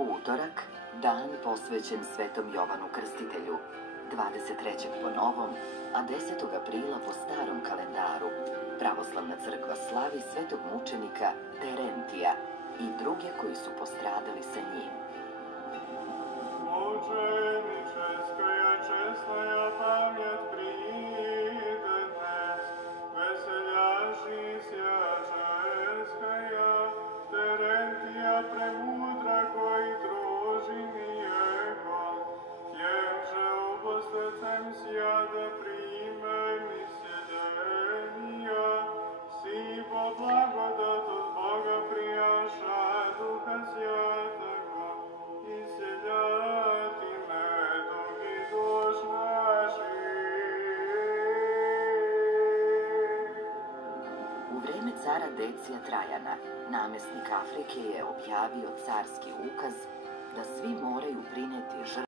U utorak, dan posvećen Svetom Jovanu Krstitelju, 23. po novom, a 10. aprila po starom kalendaru, Pravoslavna crkva slavi svetog mučenika Terentija i druge koji su postradali sa njim. Mučeničeskoja česnoja pamjet pride dnes, veseljašisja českaja, Terentija premudra koji druži njego, tjemže obostecem sjada prime miseljenija, si po blagodat od Boga prijaša Duha Sjatego, isceljati medom i duš naših. U vreme cara Decija Trajana, namjesnik Afrike je objavio carski ukaz da svi moraju prineti žrtvu